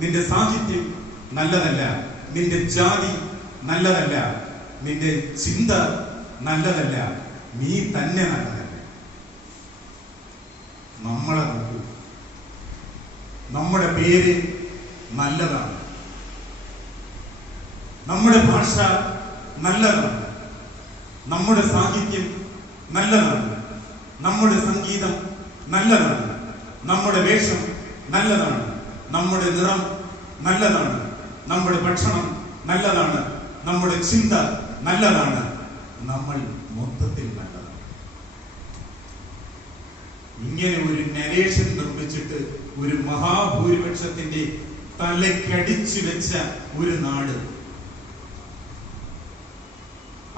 നിന്റെ സാഹിത്യം നല്ലതല്ല, നിന്റെ ജാതി നല്ലതല്ല, നിന്റെ ചിന്ത നല്ലതല്ല, നീ തന്നെ നല്ലതല്ല. നമ്മളെ നോക്കൂ, നമ്മുടെ പേര് നല്ലതാണ്, നമ്മുടെ ഭാഷ നല്ലതാണ്, നമ്മുടെ സാഹിത്യം നല്ലതാണ്, നമ്മുടെ സംഗീതം നല്ലതാണ്, നമ്മുടെ വേഷം നല്ലതാണ്, നമ്മുടെ നിറം നല്ലതാണ്, നമ്മുടെ ഭക്ഷണം നല്ലതാണ്, നമ്മുടെ ചിന്ത നല്ലതാണ്, നമ്മൾ മൊത്തത്തിൽ നല്ലതാണ്. ഇങ്ങനെ ഒരു നരേഷൻ നിർമ്മിച്ചിട്ട് ഒരു മഹാഭൂരിപക്ഷത്തിന്റെ തലക്കടിച്ചു വെച്ച ഒരു നാട്,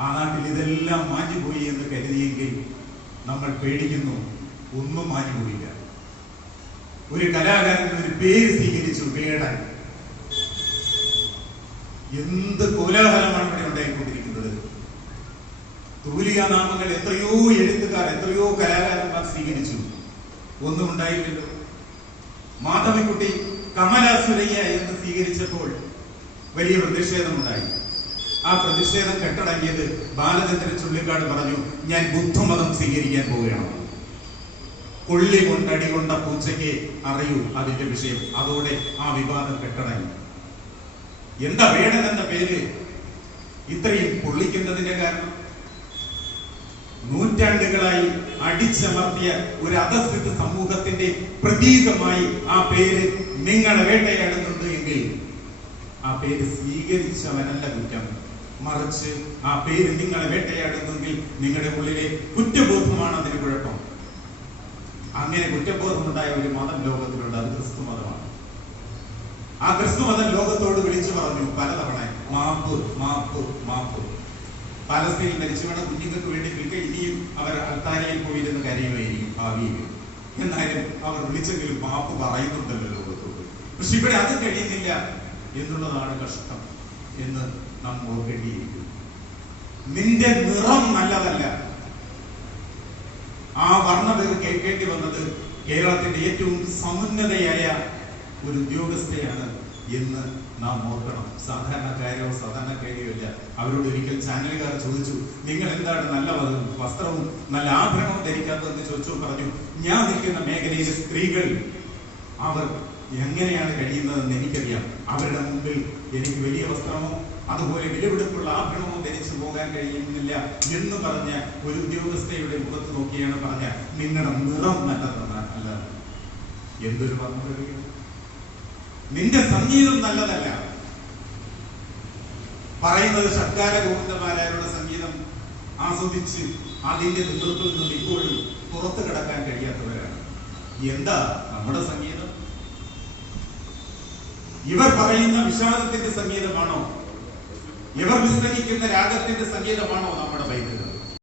ആ നാട്ടിൽ ഇതെല്ലാം മാഞ്ഞുപോയി എന്ന് കരുതിയെങ്കിൽ നമ്മൾ പേടിക്കുന്നു. ഒന്നും മാഞ്ഞുപോയില്ല. ഒരു കലാകാരൻ ഒരു പേര് സ്വീകരിച്ചു, വേടൻ. എന്ത് കോലാഹലമാണ് ഇവിടെ ഉണ്ടായിക്കൊണ്ടിരിക്കുന്നത്. തൂലിക നാമങ്ങൾ എത്രയോ എഴുത്തുകാർ, എത്രയോ കലാകാരന്മാർ സ്വീകരിച്ചു, ഒന്നും ഉണ്ടായില്ലല്ലോ. മാധവിക്കുട്ടി കമലാസുരയ്യ എന്ന് സ്വീകരിച്ചപ്പോൾ വലിയ പ്രതിഷേധമുണ്ടായി. ആ പ്രതിഷേധം കെട്ടടങ്ങിയത് ബാലചന്ദ്രൻ ചുള്ളിക്കാട് പറഞ്ഞു, ഞാൻ ബുദ്ധമതം സ്വീകരിക്കാൻ പോവുകയാണ്. കൊള്ളി കൊണ്ടടി കൊണ്ട പൂച്ചയ്ക്ക് അറിയൂ അതിന്റെ വിഷയം. അതോടെ ആ വിവാദം കെട്ടടങ്ങി. എന്താ വേടൻ എന്ന പേര് ഇത്രയും പൊള്ളിക്കുന്നതിന്റെ കാരണം? നൂറ്റാണ്ടുകളായി അടിച്ചമർത്തിയ ഒരു അധസ്ഥിത സമൂഹത്തിന്റെ പ്രതീകമായി ആ പേര് നിങ്ങളെ വേട്ടയാടുന്നുണ്ട് എങ്കിൽ ആ പേര് സ്വീകരിച്ചവനല്ല കുറ്റം, മറിച്ച് ആ പേര് നിങ്ങളെ വേട്ടയാടുന്നെങ്കിൽ നിങ്ങളുടെ ഉള്ളിലെ കുറ്റബോധമാണ് അതിന് കുഴപ്പം. അങ്ങനെ കുറ്റബോധമുണ്ടായ ഒരു മതം ലോകത്തിലുണ്ട്, അത് ക്രിസ്തു മതമാണ്. ആ ക്രിസ്തു മതം ലോകത്തോട് വിളിച്ചു പറഞ്ഞു പലതവണ, മാപ്പ് മാപ്പ് മാപ്പ്. പാലസ്തീനിൽ മരിച്ചു വീണ കുഞ്ഞുങ്ങൾക്ക് വേണ്ടി ഇനിയും അവർ അൽത്താരയിൽ പോയിരുന്ന് കരയുമായിരിക്കും ഭാവിയിൽ. എന്നാലും അവർ വിളിച്ചെങ്കിലും മാപ്പ് പറയുന്നുണ്ടല്ലോ ലോകത്തോട്. പക്ഷെ ഇവിടെ അത് കഴിയുന്നില്ല എന്നുള്ളതാണ് കഷ്ടം എന്ന് നാം ഓർക്കേണ്ടിയിരിക്കുന്നു. നിന്റെ നിറം നല്ലതല്ല. ആ വർണ്ണപേർ കേൾക്കേണ്ടി വന്നത് കേരളത്തിന്റെ ഏറ്റവും സമുന്നതയായ ഒരു ഉദ്യോഗസ്ഥയാണ് എന്ന് നാം ഓർക്കണം. സാധാരണക്കാരോ സാധാരണക്കാരിയോ ഇല്ല. അവരോട് ഒരിക്കൽ ചാനലുകാർ ചോദിച്ചു, നിങ്ങൾ എന്താണ് നല്ല വസ്ത്രവും നല്ല ആഭരണവും ധരിക്കാത്തതെന്ന് ചോദിച്ചു. പറഞ്ഞു, ഞാൻ നിൽക്കുന്ന മേഖലയിലെ സ്ത്രീകൾ അവർ എങ്ങനെയാണ് കഴിയുന്നതെന്ന് എനിക്കറിയാം. അവരുടെ മുമ്പിൽ എനിക്ക് വലിയ വസ്ത്രമോ അതുപോലെ വിലപിടിപ്പുള്ള ആഭരണമോ ധരിച്ചു പോകാൻ കഴിയുന്നില്ല എന്ന് പറഞ്ഞ ഒരു ഉദ്യോഗസ്ഥയുടെ മുഖത്ത് നോക്കിയാണ് പറഞ്ഞ, നിങ്ങളുടെ നിറം നല്ലതല്ല. എന്തൊരു പറഞ്ഞു, നിന്റെ സംഗീതം നല്ലതല്ല. പറയുന്നത് ഷഡ്കാല ഗോവിന്ദമാരാരുടെ സംഗീതം ആസ്വദിച്ച് അതിന്റെ നേതൃത്വത്തിൽ നിന്നും ഇപ്പോഴും പുറത്തു കിടക്കാൻ കഴിയാത്തവരാണ്. എന്താ നമ്മുടെ സംഗീതം? ഇവർ പറയുന്ന വിഷാദത്തിന്റെ സംഗീതമാണോ? ഇവർ വിസ്തരിക്കുന്ന രാഗത്തിന്റെ സംഗീതമാണോ നമ്മുടെ പൈതൃകം?